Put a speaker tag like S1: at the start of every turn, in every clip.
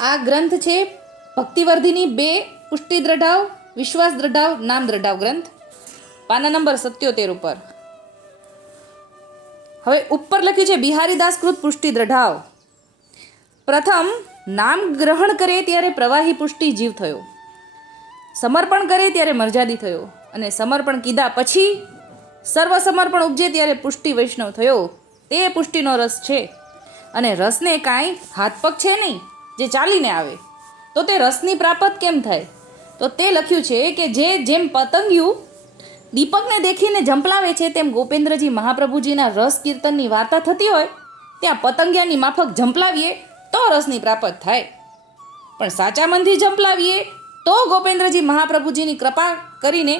S1: આ ગ્રંથ છે ભક્તિવર્ધિની બે પુષ્ટિ દ્રઢાવ, વિશ્વાસ દ્રઢાવ, નામ દ્રઢાવ ગ્રંથ. પાના નંબર સત્યોતેર ઉપર. હવે ઉપર લખ્યું છે બિહારીદાસકૃત પુષ્ટિ દ્રઢાવ. પ્રથમ, નામ ગ્રહણ કરે ત્યારે પ્રવાહી પુષ્ટિ જીવ થયો. સમર્પણ કરે ત્યારે મર્યાદી થયો. અને સમર્પણ કીધા પછી સર્વ સમર્પણ ઉપજે ત્યારે પુષ્ટિ વૈષ્ણવ થયો. તે પુષ્ટિનો રસ છે. અને રસને કાંઈ હાથપગ છે નહીં. જે ચાલીને આવે, તો તે રસની પ્રાપ્ત કેમ થાય? તો તે લખ્યું છે કે જે જેમ પતંગિયું દીપકને દેખીને ઝંપલાવે છે, તેમ ગોપેન્દ્રજી મહાપ્રભુજીના રસ કીર્તનની વાર્તા થતી હોય, ત્યાં પતંગિયાની માફક ઝંપલાવીએ, તો રસની પ્રાપ્ત થાય. પણ સાચા મનથી ઝંપલાવીએ, તો ગોપેન્દ્રજી મહાપ્રભુજીની કૃપા કરીને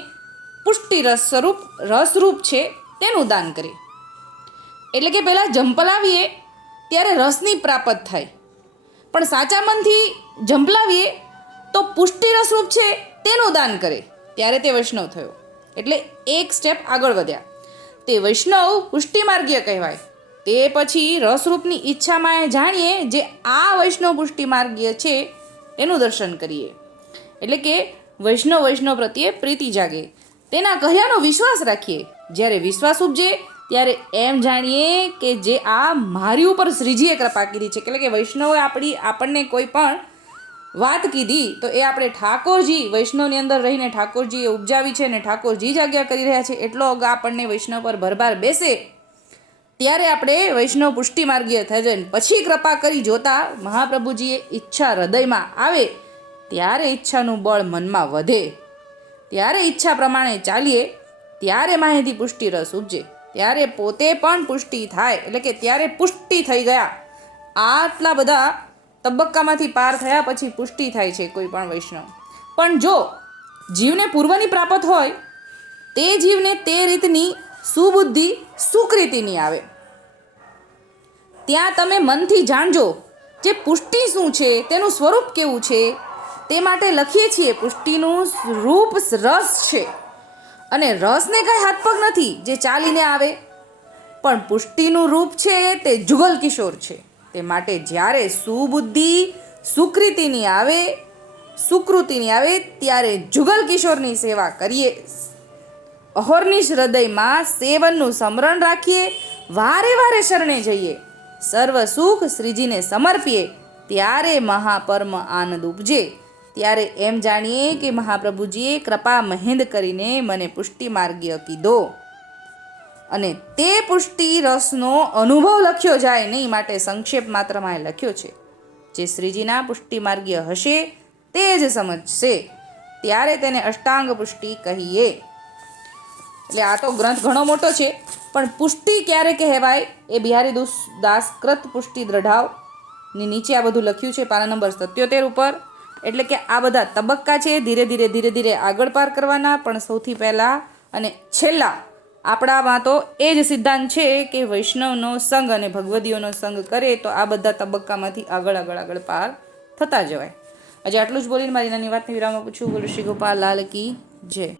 S1: પુષ્ટિ રસ સ્વરૂપ, રસરૂપ છે, તેનું દાન કરે એટલે કે પહેલાં ઝંપલાવીએ, ત્યારે રસની પ્રાપ્ત થાય. પણ સાચા મનથી ઝંપલાવીએ તો પુષ્ટિ રસરૂપ છે તેનું દાન કરે. ત્યારે તે વૈષ્ણવ થયો. એટલે એક સ્ટેપ આગળ વધ્યા. તે વૈષ્ણવ પુષ્ટિ માર્ગીય કહેવાય. તે પછી રસરૂપની ઈચ્છામાં એ જાણીએ જે આ વૈષ્ણવ પુષ્ટિ માર્ગીય છે એનું દર્શન કરીએ. એટલે કે વૈષ્ણવ વૈષ્ણવ પ્રત્યે પ્રીતિ જાગે. તેના કહ્યાનો વિશ્વાસ રાખીએ. જ્યારે વિશ્વાસ ઉપજે ત્યારે એમ જાણીએ કે જે આ મારી ઉપર શ્રીજીએ કૃપા કીધી છે. એટલે કે વૈષ્ણવે આપણી, આપણને કોઈ પણ વાત કીધી તો એ આપણે ઠાકોરજી વૈષ્ણવની અંદર રહીને ઠાકોરજીએ ઉપજાવી છે અને ઠાકોરજી જ આજ્ઞા કરી રહ્યા છે. એટલો અગા આપણને વૈષ્ણવ પર ભરભાર બેસે. ત્યારે આપણે વૈષ્ણવ પુષ્ટિ માર્ગીય થઈ જાય પછી કૃપા કરી જોતા મહાપ્રભુજીએ ઈચ્છા હૃદયમાં આવે ત્યારે ઈચ્છાનું બળ મનમાં વધે. ત્યારે ઈચ્છા પ્રમાણે ચાલીએ, ત્યારે માહિતી પુષ્ટિ રસ ઉપજે. ત્યારે પોતે પણ પુષ્ટિ થાય, એટલે કે ત્યારે પુષ્ટિ થઈ ગયા. આટલા બધા તબક્કામાંથી પાર થયા પછી પુષ્ટિ થાય છે કોઈ પણ વૈષ્ણવ. પણ જો જીવને પૂર્વની પ્રાપ્ત હોય, તે જીવને તે રીતની સુબુદ્ધિ, સુકૃતિની આવે. ત્યાં તમે મનથી જાણજો જે પુષ્ટિ શું છે, તેનું સ્વરૂપ કેવું છે, તે માટે લખીએ છીએ પુષ્ટિનું રૂપ રસ છે. અને રસને કાંઈ હાથપગ નથી જે ચાલીને આવે. પણ પુષ્ટિનું રૂપ છે તે જુગલ કિશોર છે. તે માટે જ્યારે સુબુદ્ધિ સુકૃતિની આવે સુકૃતિની આવે ત્યારે જુગલ કિશોરની સેવા કરીએ. અહોર્નિશ હૃદયમાં સેવનનું સ્મરણ રાખીએ, વારે વારે શરણે જઈએ. સર્વ સુખ શ્રીજીને સમર્પીએ, ત્યારે મહાપર્મ આનંદ ઉપજે. ત્યારે એમ જાણીએ કે મહાપ્રભુજીએ કૃપા મહેંદ કરીને મને પુષ્ટિ માર્ગીય કીધો. અને તે પુષ્ટિ રસનો અનુભવ લખ્યો જાય નહીં માટે સંક્ષેપ માત્રમાં એ લખ્યો છે. જે શ્રીજીના પુષ્ટિ માર્ગીય હશે તે જ સમજશે. ત્યારે તેને અષ્ટાંગ પુષ્ટિ કહીએ. એટલે આ તો ગ્રંથ ઘણો મોટો છે, પણ પુષ્ટિ ક્યારે કહેવાય? એ બિહારી દુસ દાસકૃત પુષ્ટિ દ્રઢાવની નીચે આ બધું લખ્યું છે પાના નંબર સત્યોતેર ઉપર. એટલે કે આ બધા તબક્કા છે, ધીરે ધીરે ધીરે ધીરે આગળ પાર કરવાના. પણ સૌથી પહેલાં અને છેલ્લા આપણામાં તો એ જ સિદ્ધાંત છે કે વૈષ્ણવનો સંગ અને ભગવદીઓનો સંગ કરે તો આ બધા તબક્કામાંથી આગળ આગળ આગળ પાર થતા જવાય. આજે આટલું જ બોલીને મારી નાની વાતની વિરામ પૂછું બોલું શ્રી ગોપાલ લાલ કી જય.